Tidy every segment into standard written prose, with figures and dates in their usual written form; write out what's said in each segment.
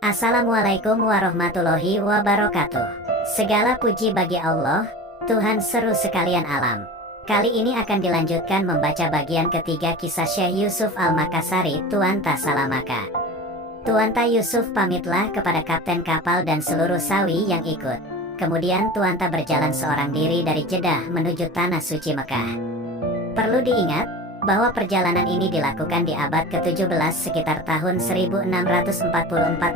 Assalamualaikum warahmatullahi wabarakatuh. Segala puji bagi Allah, Tuhan seru sekalian alam. Kali ini akan dilanjutkan membaca bagian ketiga kisah Syekh Yusuf Al-Makassari, Tuanta Salamaka. Tuanta Yusuf pamitlah kepada kapten kapal dan seluruh sawi yang ikut. Kemudian Tuanta berjalan seorang diri dari Jeddah menuju Tanah Suci Mekah. Perlu diingat bahwa perjalanan ini dilakukan di abad ke-17 sekitar tahun 1644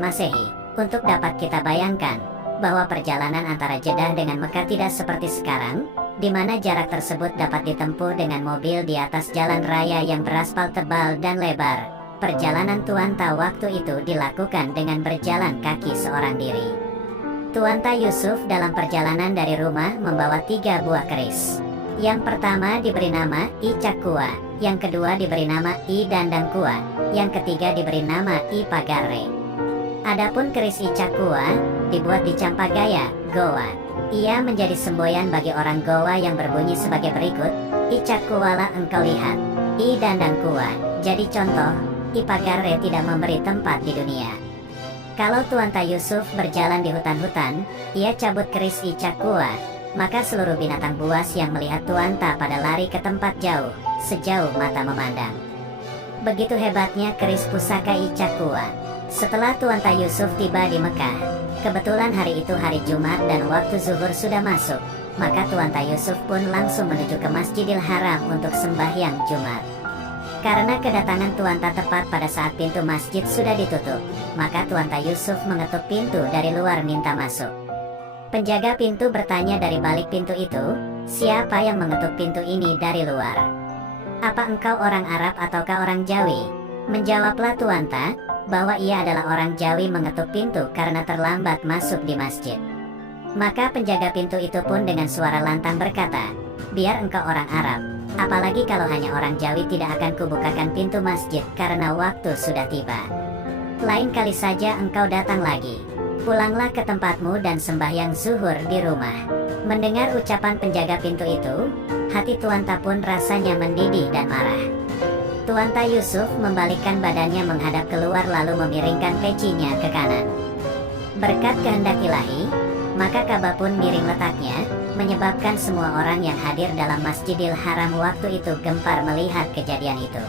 Masehi. Untuk dapat kita bayangkan bahwa perjalanan antara Jeddah dengan Mekah tidak seperti sekarang, di mana jarak tersebut dapat ditempuh dengan mobil di atas jalan raya yang beraspal tebal dan lebar. Perjalanan Tuanta waktu itu dilakukan dengan berjalan kaki seorang diri. Tuanta Yusuf dalam perjalanan dari rumah membawa 3 buah keris. Yang pertama diberi nama I Cakua, yang kedua diberi nama I Dandangkua, yang ketiga diberi nama I Pagarre. Adapun keris I Cakua dibuat di Campagaya, Goa. Ia menjadi semboyan bagi orang Goa yang berbunyi sebagai berikut: I Cakualah engkau lihat, I Dandangkua jadi contoh, I Pagarre tidak memberi tempat di dunia. Kalau Tuanta Yusuf berjalan di hutan-hutan, ia cabut keris I Cakua, maka seluruh binatang buas yang melihat Tuanta pada lari ke tempat jauh, sejauh mata memandang. Begitu hebatnya keris pusaka I Cakua. Setelah Tuanta Yusuf tiba di Mekah, kebetulan hari itu hari Jumat dan waktu zuhur sudah masuk, maka Tuanta Yusuf pun langsung menuju ke Masjidil Haram untuk sembahyang Jumat. Karena kedatangan Tuanta tepat pada saat pintu masjid sudah ditutup, maka Tuanta Yusuf mengetuk pintu dari luar minta masuk. Penjaga pintu bertanya dari balik pintu itu, "Siapa yang mengetuk pintu ini dari luar? Apa engkau orang Arab ataukah orang Jawi?" Menjawablah Tuanta bahwa ia adalah orang Jawi mengetuk pintu karena terlambat masuk di masjid. Maka penjaga pintu itu pun dengan suara lantang berkata, "Biar engkau orang Arab, apalagi kalau hanya orang Jawi tidak akan kubukakan pintu masjid karena waktu sudah tiba. Lain kali saja engkau datang lagi. Pulanglah ke tempatmu dan sembahyang zuhur di rumah." Mendengar ucapan penjaga pintu itu, hati Tuanta pun rasanya mendidih dan marah. Tuanta Yusuf membalikkan badannya menghadap keluar lalu memiringkan pecinya ke kanan. Berkat kehendak ilahi, maka Ka'bah pun miring letaknya, menyebabkan semua orang yang hadir dalam Masjidil Haram waktu itu gempar melihat kejadian itu.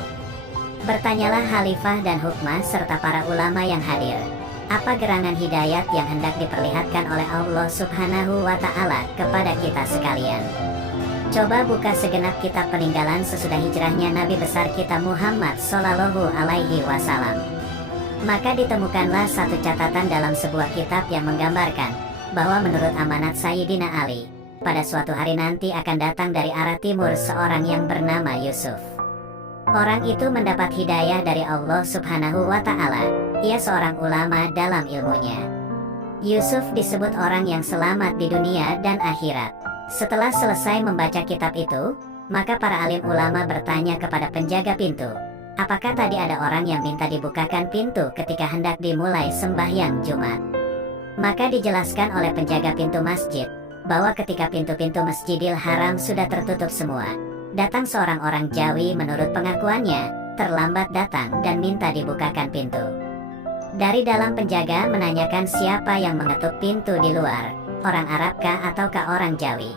Bertanyalah Khalifah dan Hukmah serta para ulama yang hadir, apa gerangan hidayat yang hendak diperlihatkan oleh Allah Subhanahu wa Ta'ala kepada kita sekalian? Coba buka segenap kitab peninggalan sesudah hijrahnya Nabi besar kita Muhammad Sallallahu Alaihi Wasallam. Maka ditemukanlah satu catatan dalam sebuah kitab yang menggambarkan bahwa menurut amanat Sayyidina Ali, pada suatu hari nanti akan datang dari arah timur seorang yang bernama Yusuf. Orang itu mendapat hidayah dari Allah Subhanahu wa Ta'ala. Ia seorang ulama dalam ilmunya. Yusuf disebut orang yang selamat di dunia dan akhirat. Setelah selesai membaca kitab itu, maka para alim ulama bertanya kepada penjaga pintu, apakah tadi ada orang yang minta dibukakan pintu ketika hendak dimulai sembahyang Jumat? Maka dijelaskan oleh penjaga pintu masjid, bahwa ketika pintu-pintu Masjidil Haram sudah tertutup semua, datang seorang orang Jawi menurut pengakuannya, terlambat datang dan minta dibukakan pintu. Dari dalam penjaga menanyakan siapa yang mengetuk pintu di luar, orang Arabkah ataukah orang Jawi?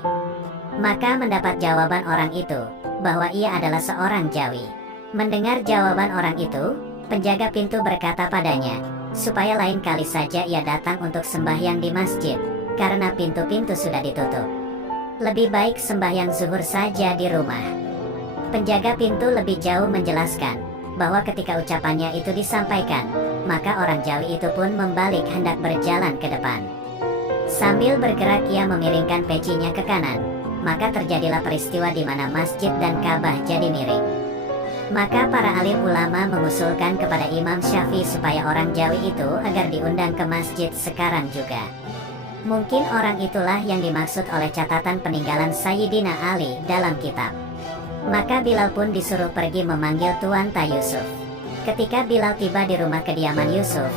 Maka mendapat jawaban orang itu, bahwa ia adalah seorang Jawi. Mendengar jawaban orang itu, penjaga pintu berkata padanya, supaya lain kali saja ia datang untuk sembahyang di masjid, karena pintu-pintu sudah ditutup. Lebih baik sembahyang zuhur saja di rumah. Penjaga pintu lebih jauh menjelaskan, bahwa ketika ucapannya itu disampaikan, maka orang Jawi itu pun membalik hendak berjalan ke depan. Sambil bergerak ia memiringkan pecinya ke kanan, maka terjadilah peristiwa di mana masjid dan Ka'bah jadi miring. Maka para alim ulama mengusulkan kepada Imam Syafi'i supaya orang Jawi itu agar diundang ke masjid sekarang juga. Mungkin orang itulah yang dimaksud oleh catatan peninggalan Sayyidina Ali dalam kitab. Maka Bilal pun disuruh pergi memanggil Tuanta Yusuf. Ketika Bilal tiba di rumah kediaman Yusuf,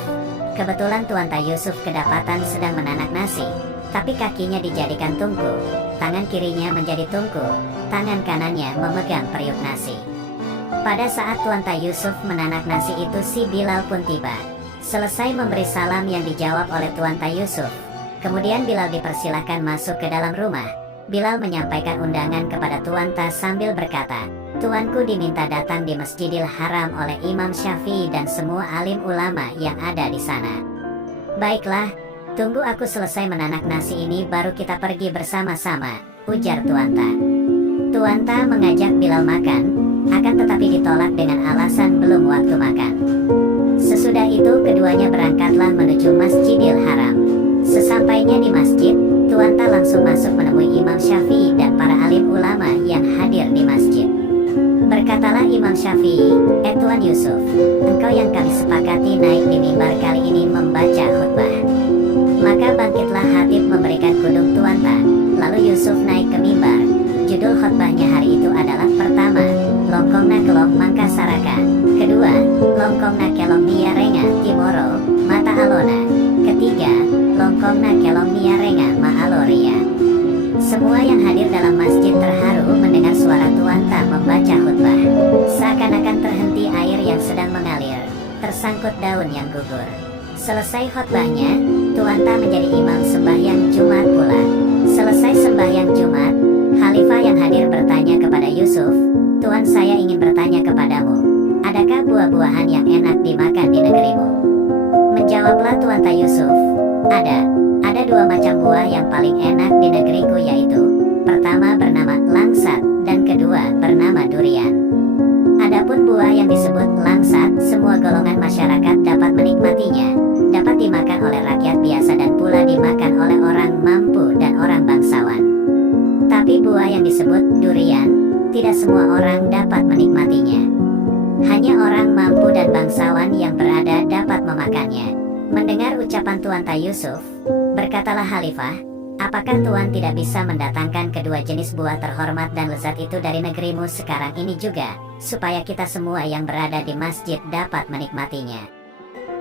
kebetulan Tuanta Yusuf kedapatan sedang menanak nasi, tapi kakinya dijadikan tungku, tangan kirinya menjadi tungku, tangan kanannya memegang periuk nasi. Pada saat Tuanta Yusuf menanak nasi itu si Bilal pun tiba. Selesai memberi salam yang dijawab oleh Tuan Ta Yusuf, kemudian Bilal dipersilakan masuk ke dalam rumah. Bilal menyampaikan undangan kepada Tuan Ta sambil berkata, "Tuanku diminta datang di Masjidil Haram oleh Imam Syafi'i dan semua alim ulama yang ada di sana." "Baiklah, tunggu aku selesai menanak nasi ini baru kita pergi bersama-sama," ujar Tuan Ta. Tuan Ta mengajak Bilal makan, akan tetapi ditolak dengan alasan belum waktu makan. Sesudah itu keduanya berangkatlah menuju Masjidil Haram. Sesampainya di masjid, Tuan Ta langsung masuk menemui Imam Syafi'i dan para alim ulama yang hadir di masjid. Berkatalah Imam Syafi'i, "Tuan Yusuf, engkau yang kami sepakati naik di mimbar kali ini membaca khutbah." Maka bangkitlah Hatib memberikan kudung Tuan Ta, lalu Yusuf naik ke mimbar. Judul khutbahnya hari itu adalah pertama, "Longkongna kelong mangka saraka", kedua, "Longkongna kelong nia renga timoro mata alona", ketiga, "Longkongna kelong nia renga ma aloria". Semua yang hadir dalam masjid terharu mendengar suara Tuan Ta membaca khutbah. Seakan-akan terhenti air yang sedang mengalir, tersangkut daun yang gugur. Selesai khutbahnya, Tuan Ta menjadi imam sembahyang Jumat pula. Selesai sembahyang Jumat, Khalifah yang hadir bertanya kepada Yusuf, "Tuan, saya ingin bertanya kepadamu, adakah buah-buahan yang enak dimakan di negerimu?" Menjawablah Tuan Ta Yusuf, Ada dua macam buah yang paling enak di negeriku, yaitu pertama bernama langsat dan kedua bernama durian. Adapun buah yang disebut langsat, semua golongan masyarakat dapat menikmatinya, dapat dimakan oleh rakyat biasa dan pula dimakan oleh orang mampu dan orang bangsawan. Tapi buah yang disebut durian, tidak semua orang dapat menikmatinya. Hanya orang mampu dan bangsawan yang berada dapat memakannya. Mendengar ucapan Tuan Ta Yusuf, berkatalah Khalifah, "Apakah Tuan tidak bisa mendatangkan kedua jenis buah terhormat dan lezat itu dari negerimu sekarang ini juga, supaya kita semua yang berada di masjid dapat menikmatinya?"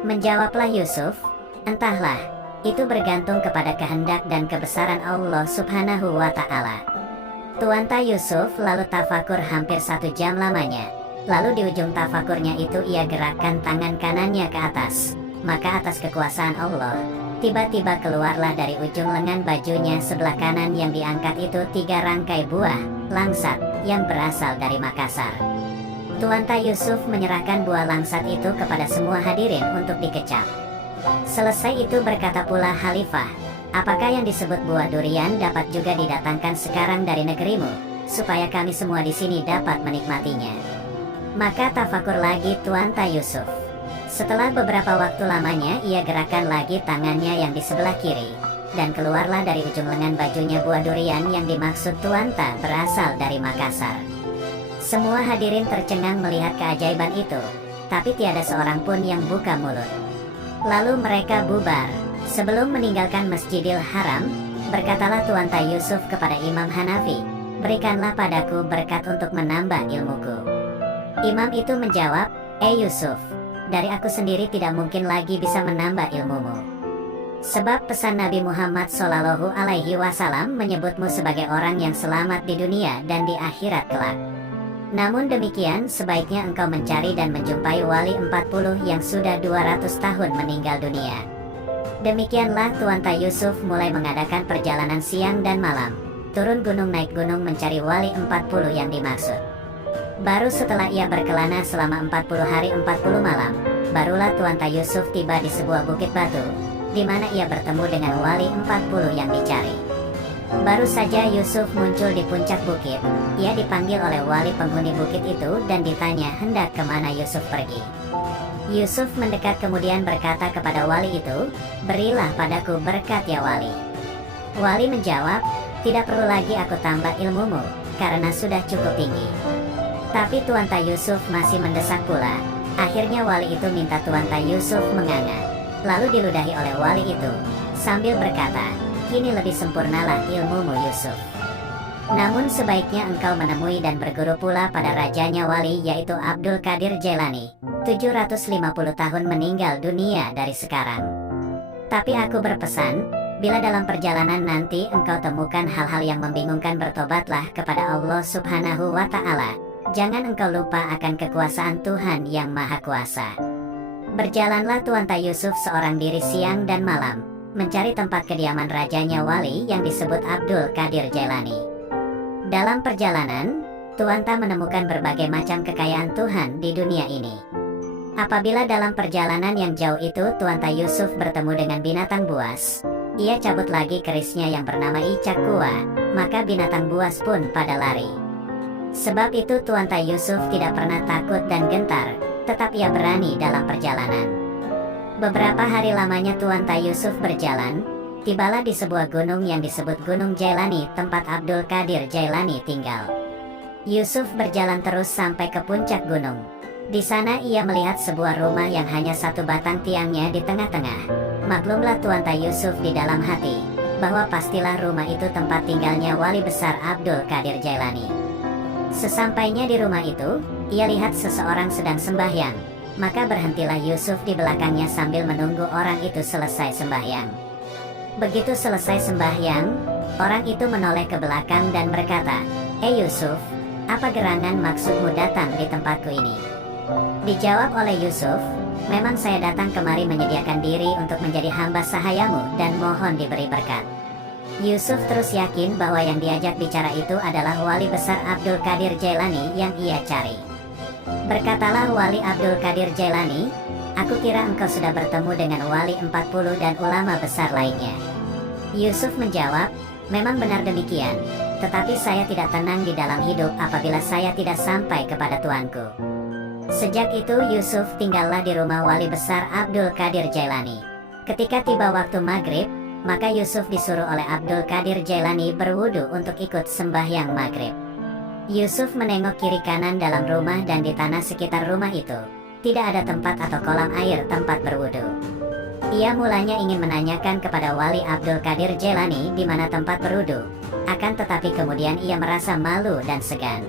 Menjawablah Yusuf, "Entahlah, itu bergantung kepada kehendak dan kebesaran Allah Subhanahu wa Ta'ala." Tuan Ta Yusuf lalu tafakur hampir 1 jam lamanya. Lalu di ujung tafakurnya itu ia gerakkan tangan kanannya ke atas. Maka atas kekuasaan Allah, tiba-tiba keluarlah dari ujung lengan bajunya sebelah kanan yang diangkat itu 3 rangkai buah langsat yang berasal dari Makassar. Tuan Ta Yusuf menyerahkan buah langsat itu kepada semua hadirin untuk dikecap. Selesai itu berkata pula Khalifah, "Apakah yang disebut buah durian dapat juga didatangkan sekarang dari negerimu, supaya kami semua di sini dapat menikmatinya?" Maka tafakur lagi Tuan Ta Yusuf. Setelah beberapa waktu lamanya ia gerakkan lagi tangannya yang di sebelah kiri, dan keluarlah dari ujung lengan bajunya buah durian yang dimaksud Tuan Ta berasal dari Makassar. Semua hadirin tercengang melihat keajaiban itu, tapi tiada seorang pun yang buka mulut. Lalu mereka bubar. Sebelum meninggalkan Masjidil Haram, berkatalah Tuan Ta Yusuf kepada Imam Hanafi, "Berikanlah padaku berkat untuk menambah ilmuku." Imam itu menjawab, Yusuf, dari aku sendiri tidak mungkin lagi bisa menambah ilmumu. Sebab pesan Nabi Muhammad SAW menyebutmu sebagai orang yang selamat di dunia dan di akhirat kelak. Namun demikian sebaiknya engkau mencari dan menjumpai wali 40 yang sudah 200 tahun meninggal dunia. Demikianlah Tuan Ta Yusuf mulai mengadakan perjalanan siang dan malam, turun gunung naik gunung mencari wali 40 yang dimaksud. Baru setelah ia berkelana selama 40 hari 40 malam, barulah Tuan Ta Yusuf tiba di sebuah bukit batu, di mana ia bertemu dengan wali 40 yang dicari. Baru saja Yusuf muncul di puncak bukit, ia dipanggil oleh wali penghuni bukit itu dan ditanya hendak kemana Yusuf pergi. Yusuf mendekat kemudian berkata kepada wali itu, "Berilah padaku berkat ya wali." Wali menjawab, "Tidak perlu lagi aku tambah ilmumu, karena sudah cukup tinggi." Tapi Tuan Ta Yusuf masih mendesak pula. Akhirnya wali itu minta Tuan Ta Yusuf menganga. Lalu diludahi oleh wali itu, sambil berkata, "Kini lebih sempurnalah ilmumu Yusuf. Namun sebaiknya engkau menemui dan berguru pula pada rajanya wali yaitu Abdul Qadir Jailani, 750 tahun meninggal dunia dari sekarang. Tapi aku berpesan, bila dalam perjalanan nanti engkau temukan hal-hal yang membingungkan bertobatlah kepada Allah Subhanahu wa Ta'ala. Jangan engkau lupa akan kekuasaan Tuhan yang Maha Kuasa." Berjalanlah Tuanta Yusuf seorang diri siang dan malam, mencari tempat kediaman rajanya wali yang disebut Abdul Qadir Jailani. Dalam perjalanan, Tuanta menemukan berbagai macam kekayaan Tuhan di dunia ini. Apabila dalam perjalanan yang jauh itu Tuanta Yusuf bertemu dengan binatang buas, ia cabut lagi kerisnya yang bernama Icak Kua, maka binatang buas pun pada lari. Sebab itu Tuanta Yusuf tidak pernah takut dan gentar, tetap ia berani dalam perjalanan. Beberapa hari lamanya Tuanta Yusuf berjalan, tibalah di sebuah gunung yang disebut Gunung Jailani tempat Abdul Qadir Jailani tinggal. Yusuf berjalan terus sampai ke puncak gunung. Di sana ia melihat sebuah rumah yang hanya satu batang tiangnya di tengah-tengah. Maklumlah Tuanta Yusuf di dalam hati, bahwa pastilah rumah itu tempat tinggalnya wali besar Abdul Qadir Jailani. Sesampainya di rumah itu, ia lihat seseorang sedang sembahyang, maka berhentilah Yusuf di belakangnya sambil menunggu orang itu selesai sembahyang. Begitu selesai sembahyang, orang itu menoleh ke belakang dan berkata, Yusuf, apa gerangan maksudmu datang di tempatku ini?" Dijawab oleh Yusuf, "Memang saya datang kemari menyediakan diri untuk menjadi hamba sahayamu dan mohon diberi berkat." Yusuf terus yakin bahwa yang diajak bicara itu adalah wali besar Abdul Qadir Jailani yang ia cari. Berkatalah wali Abdul Qadir Jailani, "Aku kira engkau sudah bertemu dengan wali 40 dan ulama besar lainnya." Yusuf menjawab, "Memang benar demikian, tetapi saya tidak tenang di dalam hidup apabila saya tidak sampai kepada tuanku." Sejak itu Yusuf tinggallah di rumah wali besar Abdul Qadir Jailani. Ketika tiba waktu maghrib, maka Yusuf disuruh oleh Abdul Qadir Jailani berwudu untuk ikut sembahyang maghrib. Yusuf menengok kiri kanan dalam rumah dan di tanah sekitar rumah itu tidak ada tempat atau kolam air tempat berwudu. Ia mulanya ingin menanyakan kepada wali Abdul Qadir Jailani di mana tempat berwudu, akan tetapi kemudian ia merasa malu dan segan.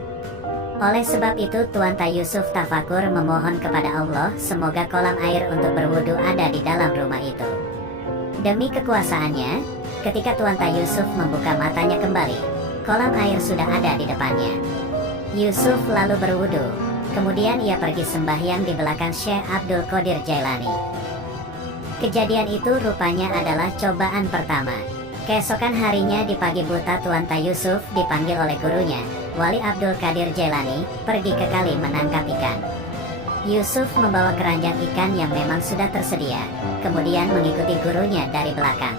Oleh sebab itu Tuanta Yusuf tafakur memohon kepada Allah semoga kolam air untuk berwudu ada di dalam rumah itu. Demi kekuasaannya, ketika Tuanta Yusuf membuka matanya kembali, kolam air sudah ada di depannya. Yusuf lalu berwudu, kemudian ia pergi sembahyang di belakang Syekh Abdul Qadir Jailani. Kejadian itu rupanya adalah cobaan pertama. Keesokan harinya di pagi buta Tuanta Yusuf dipanggil oleh gurunya, Wali Abdul Qadir Jailani, pergi ke kali menangkap ikan. Yusuf membawa keranjang ikan yang memang sudah tersedia, kemudian mengikuti gurunya dari belakang.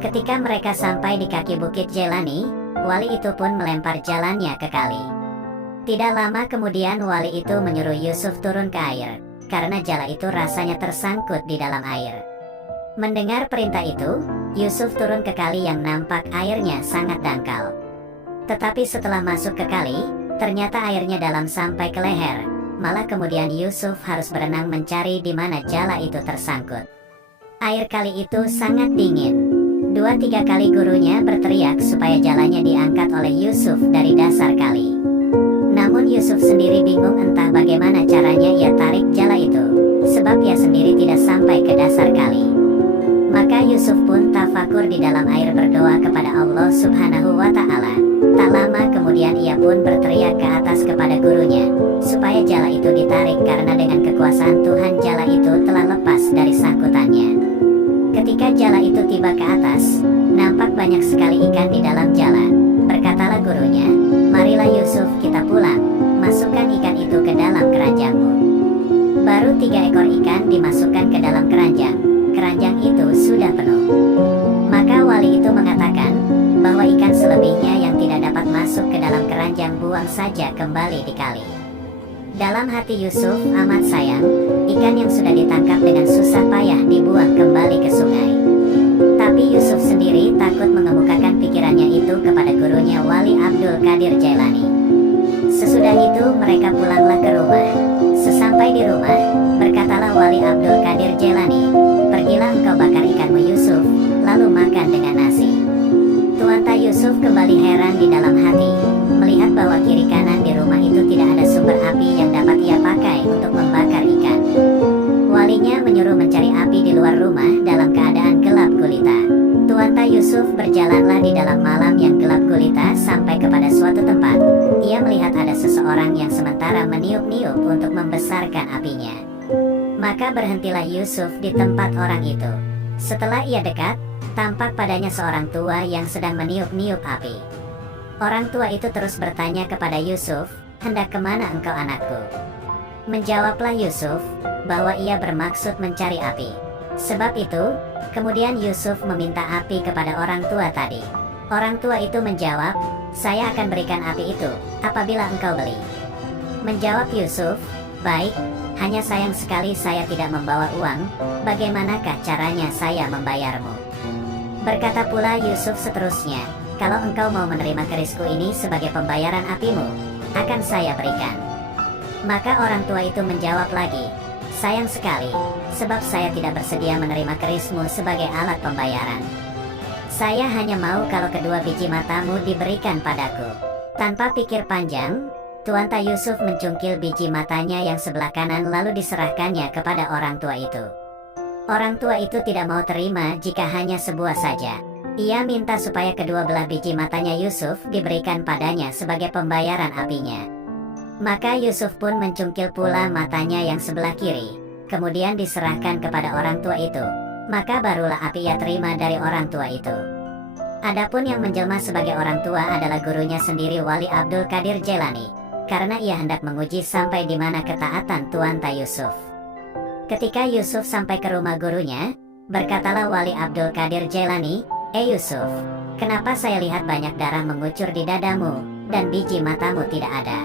Ketika mereka sampai di kaki bukit Jailani, wali itu pun melempar jalannya ke kali. Tidak lama kemudian wali itu menyuruh Yusuf turun ke air, karena jala itu rasanya tersangkut di dalam air. Mendengar perintah itu, Yusuf turun ke kali yang nampak airnya sangat dangkal. Tetapi setelah masuk ke kali, ternyata airnya dalam sampai ke leher. Malah kemudian Yusuf harus berenang mencari di mana jala itu tersangkut. Air kali itu sangat dingin. 2-3 kali gurunya berteriak supaya jalannya diangkat oleh Yusuf dari dasar kali. Namun Yusuf sendiri bingung entah bagaimana caranya ia tarik jala itu, sebab ia sendiri tidak sampai ke dasar kali. Maka Yusuf pun tafakur di dalam air berdoa kepada Allah Subhanahu wa Ta'ala. Tak lama kemudian ia pun berteriak ke atas kepada gurunya, supaya jala itu ditarik karena dengan kekuasaan Tuhan jala itu telah lepas dari sangkutannya. Ketika jala itu tiba ke atas, nampak banyak sekali ikan di dalam jala. Berkatalah gurunya, "Marilah Yusuf kita pulang, masukkan ikan itu ke dalam keranjangmu." Baru 3 ekor ikan dimasukkan ke dalam keranjang. Keranjang itu sudah penuh. Maka wali itu mengatakan bahwa ikan selebihnya yang tidak dapat masuk ke dalam keranjang buang saja kembali di kali. Dalam hati Yusuf amat sayang, ikan yang sudah ditangkap dengan susah payah dibuang kembali ke sungai. Tapi Yusuf sendiri takut mengemukakan pikirannya itu kepada gurunya Wali Abdul Qadir Jailani. Sesudah itu mereka pulanglah ke rumah. Sesampai di rumah, berkatalah Wali Abdul Qadir Jailani, "Pergilah engkau bakar ikanmu Yusuf, lalu makan dengan nasi." Tuanta Yusuf kembali heran di dalam hati, melihat bahwa kiri kanan di rumah itu tidak ada sumber api yang dapat ia pakai untuk membakar ikan. Walinya menyuruh mencari api di luar rumah dalam keadaan gelap gulita. Tuanta Yusuf berjalanlah di dalam malam yang gelap gulita sampai kepada suatu tempat. Ia melihat ada seseorang yang sementara meniup-niup untuk membesarkan apinya. Maka berhentilah Yusuf di tempat orang itu. Setelah ia dekat, tampak padanya seorang tua yang sedang meniup-niup api. Orang tua itu terus bertanya kepada Yusuf, "Hendak kemana engkau anakku?" Menjawablah Yusuf, bahwa ia bermaksud mencari api. Sebab itu, kemudian Yusuf meminta api kepada orang tua tadi. Orang tua itu menjawab, "Saya akan berikan api itu, apabila engkau beli." Menjawab Yusuf, "Baik, hanya sayang sekali saya tidak membawa uang, bagaimanakah caranya saya membayarmu?" Berkata pula Yusuf seterusnya, "Kalau engkau mau menerima kerisku ini sebagai pembayaran apimu, akan saya berikan." Maka orang tua itu menjawab lagi, "Sayang sekali, sebab saya tidak bersedia menerima kerismu sebagai alat pembayaran. Saya hanya mau kalau kedua biji matamu diberikan padaku." Tanpa pikir panjang, Tuanta Yusuf mencungkil biji matanya yang sebelah kanan lalu diserahkannya kepada orang tua itu. Orang tua itu tidak mau terima jika hanya sebuah saja. Ia minta supaya kedua belah biji matanya Yusuf diberikan padanya sebagai pembayaran apinya. Maka Yusuf pun mencungkil pula matanya yang sebelah kiri, kemudian diserahkan kepada orang tua itu. Maka barulah api ia terima dari orang tua itu. Adapun yang menjelma sebagai orang tua adalah gurunya sendiri, Wali Abdul Qadir Jailani, karena ia hendak menguji sampai di mana ketaatan Tuanta Yusuf. Ketika Yusuf sampai ke rumah gurunya, berkatalah Wali Abdul Qadir Jailani, Yusuf, kenapa saya lihat banyak darah mengucur di dadamu, dan biji matamu tidak ada?"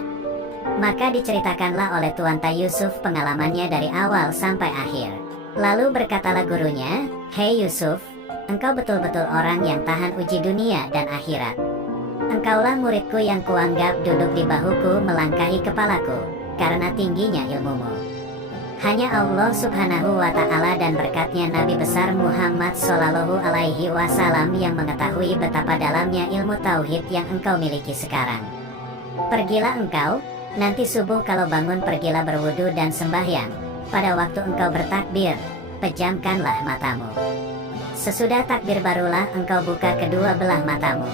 Maka diceritakanlah oleh Tuanta Yusuf pengalamannya dari awal sampai akhir. Lalu berkatalah gurunya, "Hei Yusuf, engkau betul-betul orang yang tahan uji dunia dan akhirat. Engkaulah muridku yang kuanggap duduk di bahuku melangkahi kepalaku, karena tingginya ilmumu. Hanya Allah Subhanahu wa Ta'ala dan berkatnya Nabi besar Muhammad Sallallahu Alaihi Wasallam yang mengetahui betapa dalamnya ilmu tauhid yang engkau miliki sekarang. Pergilah engkau, nanti subuh kalau bangun pergilah berwudu dan sembahyang. Pada waktu engkau bertakbir, pejamkanlah matamu. Sesudah takbir barulah engkau buka kedua belah matamu."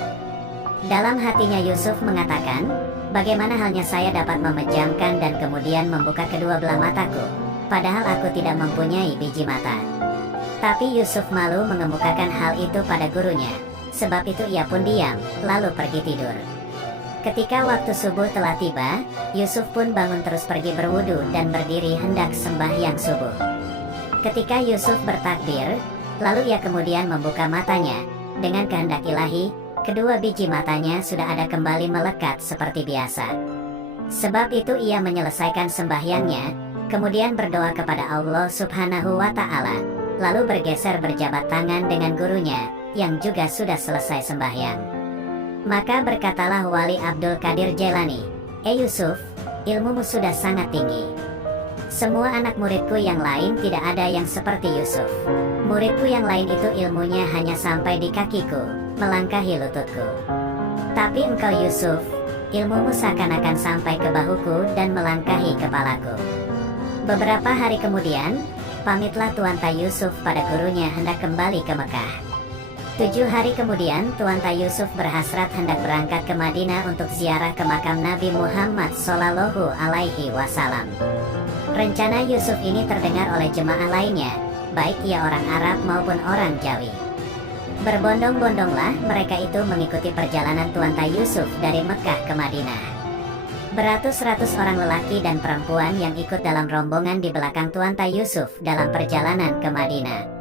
Dalam hatinya Yusuf mengatakan, "Bagaimana halnya saya dapat memejamkan dan kemudian membuka kedua belah mataku, padahal aku tidak mempunyai biji mata." Tapi Yusuf malu mengemukakan hal itu pada gurunya, sebab itu ia pun diam, lalu pergi tidur. Ketika waktu subuh telah tiba, Yusuf pun bangun terus pergi berwudu dan berdiri hendak sembahyang subuh. Ketika Yusuf bertakbir, lalu ia kemudian membuka matanya. Dengan kehendak ilahi, kedua biji matanya sudah ada kembali melekat seperti biasa. Sebab itu ia menyelesaikan sembahyangnya, kemudian berdoa kepada Allah Subhanahu wa Ta'ala, lalu bergeser berjabat tangan dengan gurunya, yang juga sudah selesai sembahyang. Maka berkatalah Wali Abdul Qadir Jailani, Yusuf, ilmumu sudah sangat tinggi. Semua anak muridku yang lain tidak ada yang seperti Yusuf. Muridku yang lain itu ilmunya hanya sampai di kakiku, melangkahi lututku. Tapi engkau Yusuf, ilmumu seakan-akan sampai ke bahuku dan melangkahi kepalaku." Beberapa hari kemudian, pamitlah Tuanta Yusuf pada gurunya hendak kembali ke Mekah. 7 hari kemudian Tuanta Yusuf berhasrat hendak berangkat ke Madinah untuk ziarah ke makam Nabi Muhammad Sallallahu Alaihi Wasallam. Rencana Yusuf ini terdengar oleh jemaah lainnya, baik ia orang Arab maupun orang Jawi. Berbondong-bondonglah mereka itu mengikuti perjalanan Tuanta Yusuf dari Mekah ke Madinah. Beratus-ratus orang lelaki dan perempuan yang ikut dalam rombongan di belakang Tuanta Yusuf dalam perjalanan ke Madinah.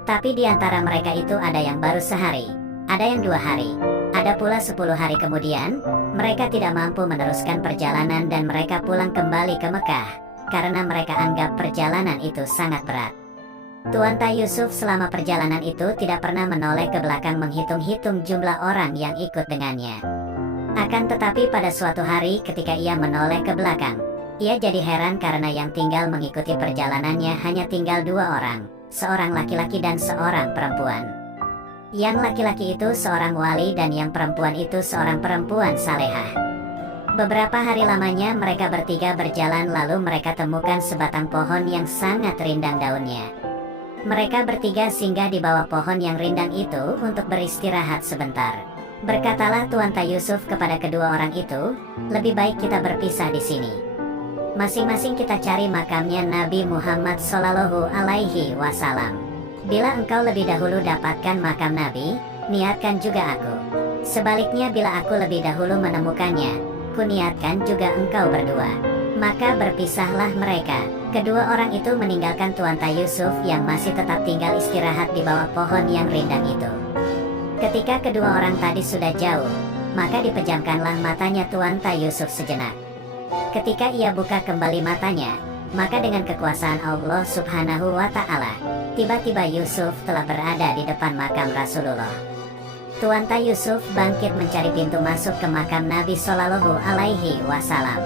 Tapi di antara mereka itu ada yang baru sehari, ada yang 2 hari, ada pula 10 hari kemudian, mereka tidak mampu meneruskan perjalanan dan mereka pulang kembali ke Mekah, karena mereka anggap perjalanan itu sangat berat. Tuanta Yusuf selama perjalanan itu tidak pernah menoleh ke belakang menghitung-hitung jumlah orang yang ikut dengannya. Akan tetapi pada suatu hari ketika ia menoleh ke belakang, ia jadi heran karena yang tinggal mengikuti perjalanannya hanya tinggal 2 orang, seorang laki-laki dan seorang perempuan. Yang laki-laki itu seorang wali dan yang perempuan itu seorang perempuan salehah. Beberapa hari lamanya mereka bertiga berjalan lalu mereka temukan sebatang pohon yang sangat rindang daunnya. Mereka bertiga singgah di bawah pohon yang rindang itu untuk beristirahat sebentar. Berkatalah Tuanta Yusuf kepada kedua orang itu, "Lebih baik kita berpisah di sini." Masing-masing kita cari makamnya Nabi Muhammad Shallallahu Alaihi Wasallam. Bila engkau lebih dahulu dapatkan makam Nabi, niatkan juga aku. Sebaliknya bila aku lebih dahulu menemukannya, kuniatkan juga engkau berdua. Maka berpisahlah mereka. Kedua orang itu meninggalkan Tuanta Yusuf yang masih tetap tinggal istirahat di bawah pohon yang rindang itu. Ketika kedua orang tadi sudah jauh, maka dipejamkanlah matanya Tuanta Yusuf sejenak. Ketika ia buka kembali matanya, maka dengan kekuasaan Allah Subhanahu wa Ta'ala, tiba-tiba Yusuf telah berada di depan makam Rasulullah. Tuanta Yusuf bangkit mencari pintu masuk ke makam Nabi Shallallahu Alaihi Wasallam.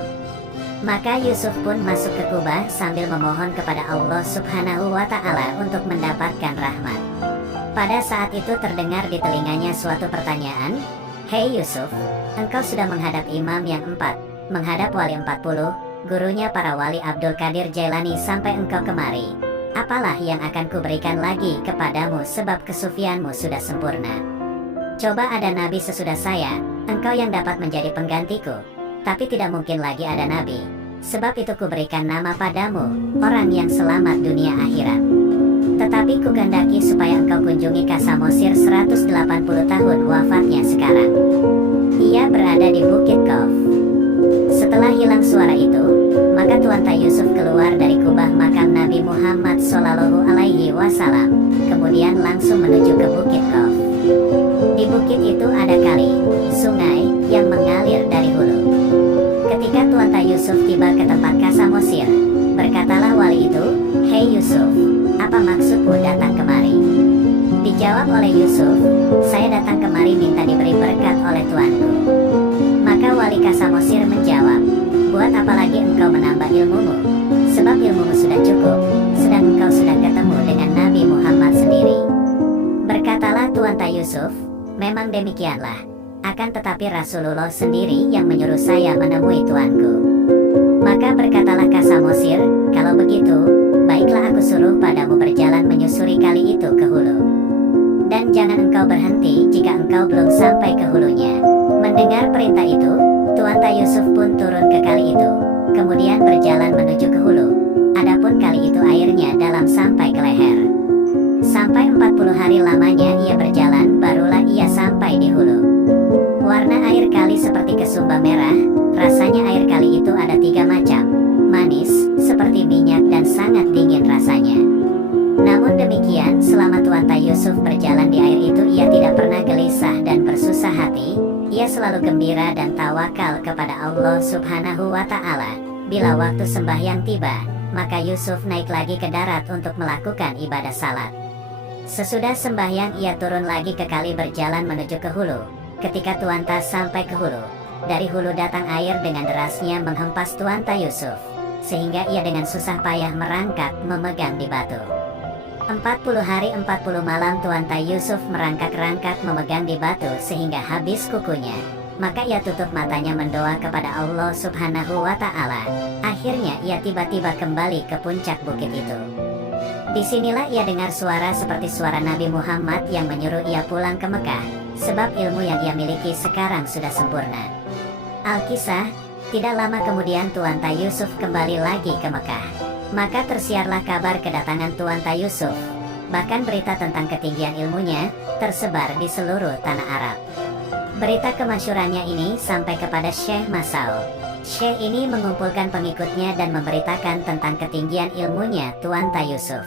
Maka Yusuf pun masuk ke kubah sambil memohon kepada Allah Subhanahu wa Ta'ala untuk mendapatkan rahmat. Pada saat itu terdengar di telinganya suatu pertanyaan, "Hei Yusuf, engkau sudah menghadap imam yang 4, menghadap wali 40, gurunya para wali Abdul Qadir Jailani sampai engkau kemari. Apalah yang akan kuberikan lagi kepadamu sebab kesufianmu sudah sempurna. Coba ada nabi sesudah saya, engkau yang dapat menjadi penggantiku. Tapi tidak mungkin lagi ada nabi. Sebab itu kuberikan nama padamu, orang yang selamat dunia akhirat. Tetapi kugandaki supaya engkau kunjungi Kasamosir 180 tahun wafatnya sekarang. Ia berada di Bukit Qaf." Setelah hilang suara itu, maka Tuanta Yusuf keluar dari kubah makam Nabi Muhammad Shallallahu Alaihi Wasallam, kemudian langsung menuju ke Bukit Qaf. Di bukit itu ada kali, sungai, yang mengalir dari hulu. Ketika Tuanta Yusuf tiba ke tempat Kasamosir, berkatalah wali itu, "Hei Yusuf, apa maksudmu datang kemari?" Dijawab oleh Yusuf, "Saya datang kemari minta diberi berkat oleh tuanku." Maka wali Kasamosir menjawab, "Buat apa lagi engkau menambah ilmumu? Sebab ilmumu sudah cukup, sedang engkau sudah ketemu dengan Nabi Muhammad sendiri." Berkatalah Tuanta Yusuf, "Memang demikianlah. Akan tetapi Rasulullah sendiri yang menyuruh saya menemui tuanku." Maka berkatalah Kasamosir, "Kalau begitu, baiklah aku suruh padamu berjalan menyusuri kali itu ke hulu. Dan jangan engkau berhenti jika engkau belum sampai ke hulunya." Mendengar perintah itu, Tuanta Yusuf pun turun ke kali itu, kemudian berjalan menuju ke hulu. Adapun kali itu airnya dalam sampai ke leher. Sampai 40 hari lamanya ia berjalan, barulah ia sampai di hulu. Warna air kali seperti kesumba merah, rasanya air kali itu ada 3 macam, manis, seperti minyak dan sangat dingin rasanya. Namun demikian, selama Tuanta Yusuf berjalan di air itu ia tidak pernah gelisah dan bersusah hati. Ia selalu gembira dan tawakal kepada Allah Subhanahu wa Ta'ala. Bila waktu sembahyang tiba, maka Yusuf naik lagi ke darat untuk melakukan ibadah salat. Sesudah sembahyang ia turun lagi ke kali berjalan menuju ke hulu. Ketika Tuanta sampai ke hulu, dari hulu datang air dengan derasnya menghempas Tuanta Yusuf, sehingga ia dengan susah payah merangkak memegang di batu. 40 hari 40 malam Tuanta Yusuf merangkak-rangkak memegang di batu sehingga habis kukunya. Maka ia tutup matanya mendoa kepada Allah Subhanahu wa Ta'ala. Akhirnya ia tiba-tiba kembali ke puncak bukit itu. Disinilah ia dengar suara seperti suara Nabi Muhammad yang menyuruh ia pulang ke Mekah, sebab ilmu yang ia miliki sekarang sudah sempurna. Alkisah, tidak lama kemudian Tuanta Yusuf kembali lagi ke Mekah. Maka tersiarlah kabar kedatangan Tuanta Yusuf. Bahkan berita tentang ketinggian ilmunya tersebar di seluruh tanah Arab. Berita kemasyhurannya ini sampai kepada Syekh Mas'ud. Syekh ini mengumpulkan pengikutnya dan memberitakan tentang ketinggian ilmunya Tuanta Yusuf.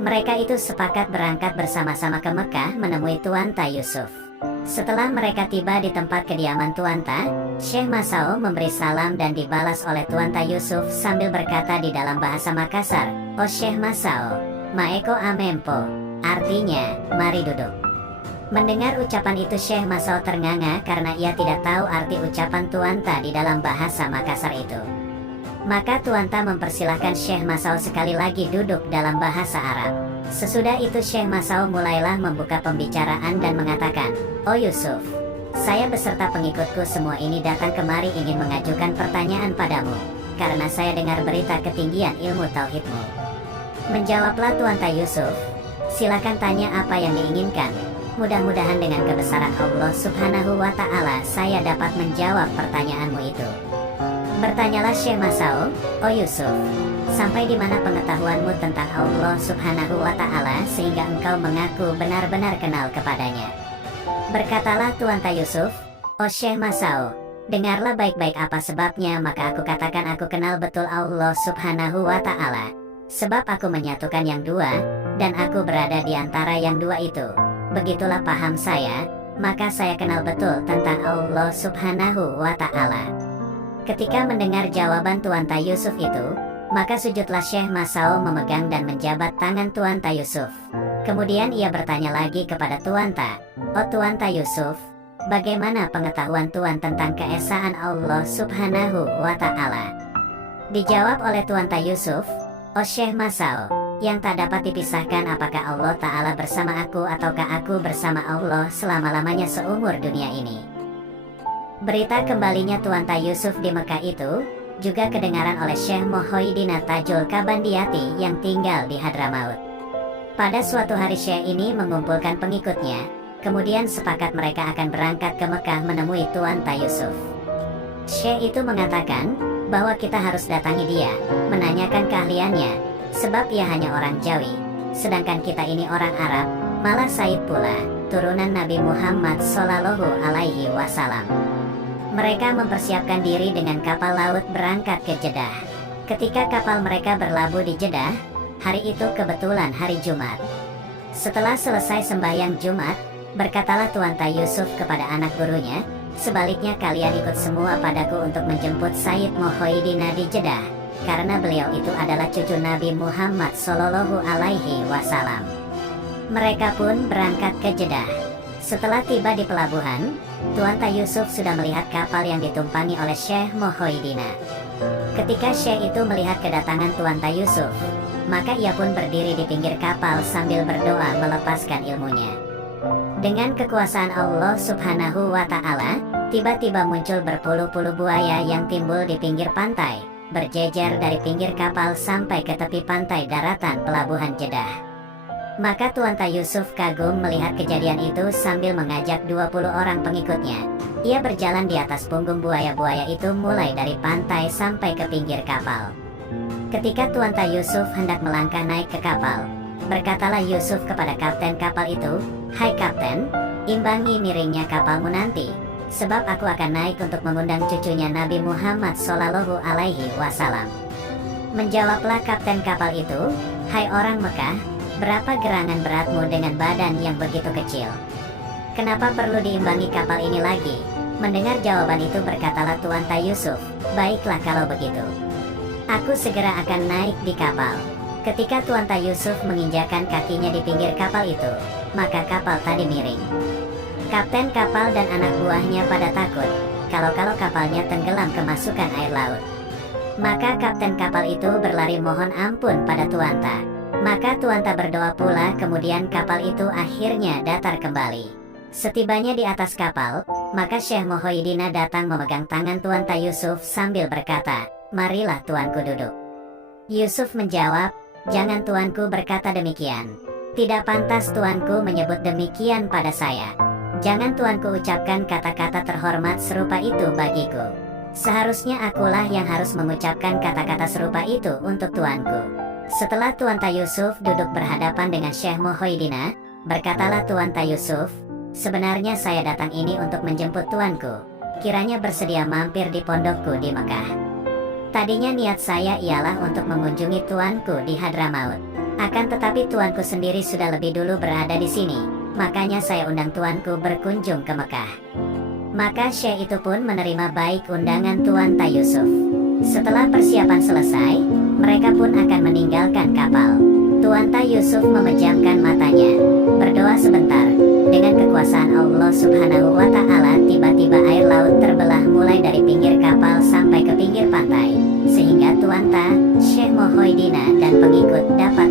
Mereka itu sepakat berangkat bersama-sama ke Mekah menemui Tuanta Yusuf. Setelah mereka tiba di tempat kediaman Tuanta, Syekh Mas'ud memberi salam dan dibalas oleh Tuanta Yusuf sambil berkata di dalam bahasa Makassar, "Oh Syekh Mas'ud, maeko amempo," artinya, "Mari duduk." Mendengar ucapan itu Syekh Mas'ud ternganga karena ia tidak tahu arti ucapan Tuanta di dalam bahasa Makassar itu. Maka Tuanta mempersilahkan Syekh Mas'ud sekali lagi duduk dalam bahasa Arab. Sesudah itu Syekh Mas'ud mulailah membuka pembicaraan dan mengatakan, "Oh Yusuf, saya beserta pengikutku semua ini datang kemari ingin mengajukan pertanyaan padamu, karena saya dengar berita ketinggian ilmu tauhidmu." Menjawablah Tuanta Yusuf, "Silakan tanya apa yang diinginkan. Mudah-mudahan dengan kebesaran Allah Subhanahu wa Ta'ala saya dapat menjawab pertanyaanmu itu." Bertanyalah Syekh Mas'ud, "O Yusuf, sampai di mana pengetahuanmu tentang Allah Subhanahu wa Ta'ala sehingga engkau mengaku benar-benar kenal kepadanya?" Berkatalah Tuanta Yusuf, "O Syekh Mas'ud, dengarlah baik-baik apa sebabnya, maka aku katakan aku kenal betul Allah Subhanahu wa Ta'ala. Sebab aku menyatukan yang dua, dan aku berada di antara yang dua itu. Begitulah paham saya, maka saya kenal betul tentang Allah Subhanahu wa Ta'ala." Ketika mendengar jawaban Tuanta Yusuf itu, maka sujudlah Syekh Mas'ud memegang dan menjabat tangan Tuanta Yusuf. Kemudian ia bertanya lagi kepada Tuanta, "O Tuanta Yusuf, bagaimana pengetahuan Tuan tentang keesaan Allah Subhanahu wa Ta'ala?" Dijawab oleh Tuanta Yusuf, "O Syekh Mas'ud, yang tak dapat dipisahkan apakah Allah Ta'ala bersama aku ataukah aku bersama Allah selama-lamanya seumur dunia ini." Berita kembalinya Tuanta Yusuf di Mekah itu juga kedengaran oleh Syekh Muhyiddin Tajul Kabandiyati yang tinggal di Hadramaut. Pada suatu hari Syekh ini mengumpulkan pengikutnya, kemudian sepakat mereka akan berangkat ke Mekah menemui Tuanta Yusuf. Syekh itu mengatakan bahwa kita harus datangi dia, menanyakan keahliannya, sebab ia hanya orang Jawi, sedangkan kita ini orang Arab, malah Said pula, turunan Nabi Muhammad Sallallahu Alaihi Wasallam. Mereka mempersiapkan diri dengan kapal laut berangkat ke Jeddah. Ketika kapal mereka berlabuh di Jeddah, hari itu kebetulan hari Jumat. Setelah selesai sembahyang Jumat, berkatalah Tuanta Yusuf kepada anak gurunya, "Sebaliknya kalian ikut semua padaku untuk menjemput Sayyid Muhyiddin di Jeddah, karena beliau itu adalah cucu Nabi Muhammad Sallallahu Alaihi Wasallam." Mereka pun berangkat ke Jeddah. Setelah tiba di pelabuhan, Tuanta Yusuf sudah melihat kapal yang ditumpangi oleh Syekh Muhyiddin. Ketika Syekh itu melihat kedatangan Tuanta Yusuf, maka ia pun berdiri di pinggir kapal sambil berdoa melepaskan ilmunya. Dengan kekuasaan Allah Subhanahu wa Ta'ala, tiba-tiba muncul berpuluh-puluh buaya yang timbul di pinggir pantai, berjejer dari pinggir kapal sampai ke tepi pantai daratan pelabuhan Jeddah. Maka Tuanta Yusuf kagum melihat kejadian itu sambil mengajak 20 orang pengikutnya. Ia berjalan di atas punggung buaya-buaya itu mulai dari pantai sampai ke pinggir kapal. Ketika Tuanta Yusuf hendak melangkah naik ke kapal, berkatalah Yusuf kepada kapten kapal itu, "Hai kapten, imbangi miringnya kapalmu nanti, sebab aku akan naik untuk mengundang cucunya Nabi Muhammad Sallallahu Alaihi Wasallam." Menjawablah kapten kapal itu, "Hai orang Mekah, berapa gerangan beratmu dengan badan yang begitu kecil? Kenapa perlu diimbangi kapal ini lagi?" Mendengar jawaban itu berkatalah Tuanta Yusuf, "Baiklah kalau begitu. Aku segera akan naik di kapal." Ketika Tuanta Yusuf menginjakan kakinya di pinggir kapal itu, maka kapal tadi miring. Kapten kapal dan anak buahnya pada takut, kalau kapalnya tenggelam kemasukan air laut. Maka kapten kapal itu berlari mohon ampun pada Tuanta. Maka Tuanta berdoa pula, kemudian kapal itu akhirnya datar kembali. Setibanya di atas kapal, maka Syekh Muhyiddin datang memegang tangan Tuanta Yusuf sambil berkata, "Marilah tuanku duduk." Yusuf menjawab, "Jangan tuanku berkata demikian. Tidak pantas tuanku menyebut demikian pada saya. Jangan tuanku ucapkan kata-kata terhormat serupa itu bagiku. Seharusnya akulah yang harus mengucapkan kata-kata serupa itu untuk tuanku." Setelah Tuanta Yusuf duduk berhadapan dengan Syekh Muhyiddin, berkatalah Tuanta Yusuf, "Sebenarnya saya datang ini untuk menjemput tuanku. Kiranya bersedia mampir di pondokku di Mekah. Tadinya niat saya ialah untuk mengunjungi tuanku di Hadramaut. Akan tetapi tuanku sendiri sudah lebih dulu berada di sini, makanya saya undang tuanku berkunjung ke Mekah." Maka Syekh itu pun menerima baik undangan Tuanta Yusuf. Setelah persiapan selesai, mereka pun akan meninggalkan kapal. Tuanta Yusuf memejamkan matanya, berdoa sebentar. Dengan kekuasaan Allah Subhanahu wa Ta'ala, tiba-tiba air laut terbelah mulai dari pinggir kapal sampai ke pinggir pantai, sehingga Tuanta, Syekh Muhyiddin dan pengikut dapat